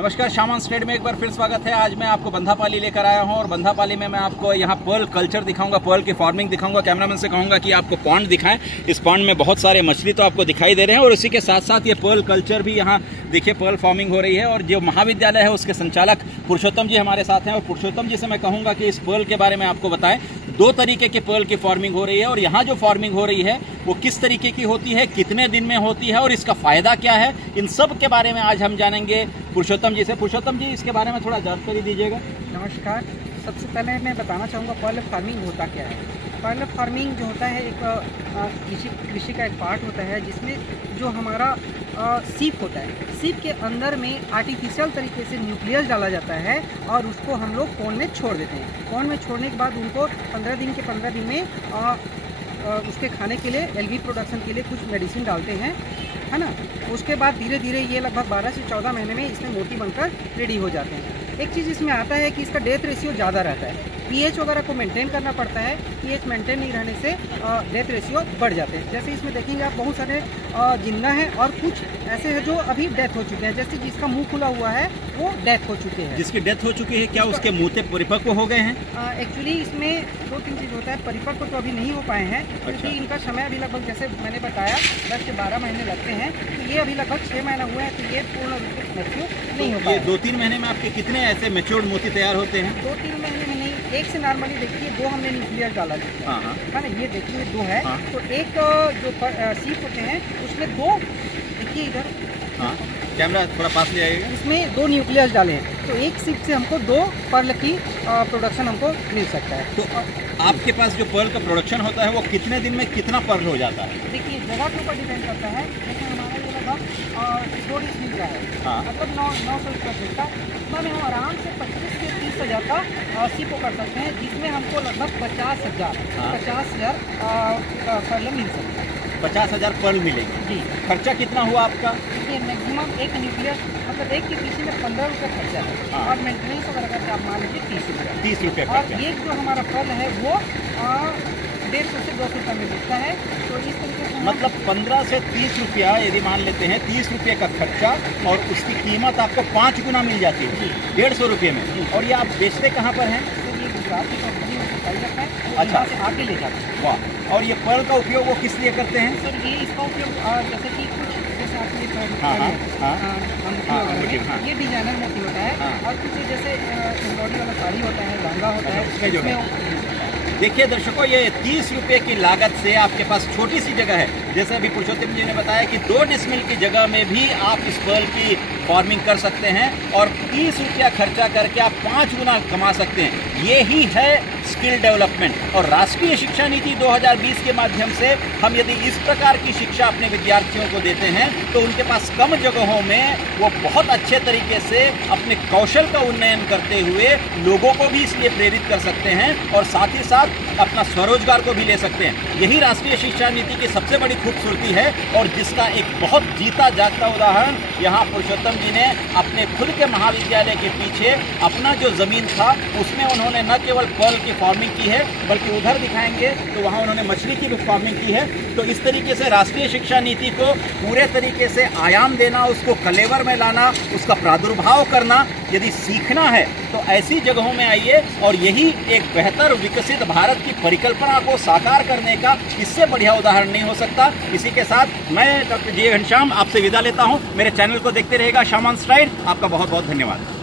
नमस्कार, शामान स्टेट में एक बार फिर स्वागत है। आज मैं आपको बंधापाली लेकर आया हूं और बंधापाली में मैं आपको यहाँ पर्ल कल्चर दिखाऊंगा, पर्ल की फार्मिंग दिखाऊंगा। कैमरामैन से कहूंगा कि आपको पॉन्ड दिखाएं। इस पॉन्ड में बहुत सारे मछली तो आपको दिखाई दे रहे हैं और उसी के साथ साथ ये पर्ल कल्चर भी यहाँ देखिए पर्ल फार्मिंग हो रही है। और जो महाविद्यालय है उसके संचालक पुरुषोत्तम जी हमारे साथ हैं और पुरुषोत्तम जी से मैं कहूँगा कि इस पर्ल के बारे में आपको बताएं। दो तरीके के पर्ल की फार्मिंग हो रही है और यहाँ जो फार्मिंग हो रही है वो किस तरीके की होती है, कितने दिन में होती है और इसका फायदा क्या है, इन सब के बारे में आज हम जानेंगे पुरुषोत्तम जी से। पुरुषोत्तम जी, इसके बारे में थोड़ा जानकारी दीजिएगा। नमस्कार। सबसे पहले मैं बताना चाहूँगा पर्ल फार्मिंग होता क्या है। पर्ल फार्मिंग जो होता है एक कृषि का एक पार्ट होता है जिसमें जो हमारा सीप होता है, सीप के अंदर में आर्टिफिशियल तरीके से न्यूक्लियस डाला जाता है और उसको हम लोग पॉन्ड में छोड़ देते हैं। पॉन्ड में छोड़ने के बाद उनको 15 दिन में उसके खाने के लिए एलगी प्रोडक्शन के लिए कुछ मेडिसिन डालते हैं, है ना। उसके बाद धीरे धीरे ये लगभग 12 से 14 महीने में इसमें मोती बनकर रेडी हो जाते हैं। एक चीज़ इसमें आता है कि इसका डेथ रेशियो ज़्यादा रहता है, पीएच वगैरह को मेंटेन करना पड़ता है। पीएच मेंटेन नहीं रहने से डेथ रेशियो बढ़ जाते हैं। जैसे इसमें देखेंगे आप बहुत सारे जिंदा हैं और कुछ ऐसे हैं जो अभी डेथ हो चुके हैं। जैसे जिसका मुंह खुला हुआ है वो डेथ हो चुके हैं। जिसकी डेथ हो चुकी है, क्या उसके मूते परिपक्व हो गए हैं? एक्चुअली इसमें 2-3 चीज़ होता है। परिपक्व तो अभी नहीं हो पाए हैं क्योंकि इनका समय अभी लगभग जैसे मैंने बताया 10 से 12 महीने लगते हैं। तो ये अभी लगभग 6 महीना हुआ है, तो ये पूर्ण रूप से मैच्योर नहीं हो पाए। ये 2-3 महीने में आपके कितने ऐसे मैच्योर्ड मोती तैयार होते हैं? 2-3 महीने में नहीं, एक से नॉर्मली देखिए 2 हमने न्यूक्लियर डाला है ना। ये देखिए 2 है। तो एक जो सीप होते हैं उसमें 2 देखिए इधर, कैमरा थोड़ा पास ले आइएगा। इसमें 2 न्यूक्लियस डाले हैं तो एक सीप से हमको 2 पर्ल की प्रोडक्शन हमको मिल सकता है। तो आपके पास जो पर्ल का प्रोडक्शन होता है वो कितने दिन में कितना पर्ल हो जाता है? देखिए जगह के ऊपर डिपेंड करता है। जैसे हमारा ये लगभग 2 डिसमिल का है, मतलब 900 स्क्वायर फीट का, उसमें हम आराम से 25 से 30 हज़ार का सीपो कर सकते हैं, जिसमें हमको लगभग 50,000 पर्ल मिल सकता है। 50,000 पर्ल मिलेगी जी। खर्चा कितना हुआ आपका? देखिए मैक्सिमम एक न्यूक्लियर मतलब एक की कृषि में 15 रुपये खर्चा है और मेंटेनेंस वगैरह करके आप मान लीजिए 30 रुपये। 30 रुपये और ये जो हमारा फल है वो 150 से 200 रुपये में बिकता है। तो इस तरीके से मतलब 15 से 30 रुपया यदि मान लेते हैं, 30 रुपये का खर्चा और उसकी कीमत आपको 5 गुना मिल जाती है 150 रुपये में। और ये आप बेचते कहाँ पर हैं? तो ये गुजरात की कंपनी है, अच्छा, से आके ले जाते हैं। वाह। और ये पर्ल का उपयोग वो किस लिए करते हैं? सर ये इसका उपयोग जैसे कि कुछ जैसे आपने ये डिजाइनर मोती होता है और कुछ जैसे एम्ब्रॉयडरी वाला साड़ी होता है, लहंगा होता है, उसमें जो उसमें देखिए दर्शकों, ये 30 रुपये की लागत से आपके पास छोटी सी जगह है। जैसे अभी पुरुषोत्तम जी ने बताया कि 2 डिसमिल की जगह में भी आप इस पर्ल की फार्मिंग कर सकते हैं और 30 रुपया खर्चा करके आप 5 गुना कमा सकते हैं। ये ही है स्किल डेवलपमेंट। और राष्ट्रीय शिक्षा नीति 2020 के माध्यम से हम यदि इस प्रकार की शिक्षा अपने विद्यार्थियों को देते हैं तो उनके पास कम जगहों में वो बहुत अच्छे तरीके से अपने कौशल का उन्नयन करते हुए लोगों को भी इसलिए प्रेरित कर सकते हैं और साथ ही साथ अपना स्वरोजगार को भी ले सकते हैं। यही राष्ट्रीय शिक्षा नीति की सबसे बड़ी खूबसूरती है और जिसका एक बहुत जीता जागता उदाहरण यहाँ पुरुषोत्तम जी ने अपने खुद के महाविद्यालय के पीछे अपना जो जमीन था उसमें उन्होंने न केवल पर्ल की फार्मिंग की है बल्कि उधर दिखाएंगे तो वहाँ उन्होंने मछली की भी फार्मिंग की है। तो इस तरीके से राष्ट्रीय शिक्षा नीति को पूरे तरीके से आयाम देना, उसको कलेवर में लाना, उसका प्रादुर्भाव करना यदि सीखना है तो ऐसी जगहों में आइए और यही एक बेहतर विकसित भारत की परिकल्पना को साकार करने का इससे बढ़िया उदाहरण नहीं हो सकता। इसी के साथ मैं डॉक्टर जे घनश्याम आपसे विदा लेता हूं। मेरे चैनल को देखते रहेगा शामान स्ट्राइड। आपका बहुत बहुत धन्यवाद।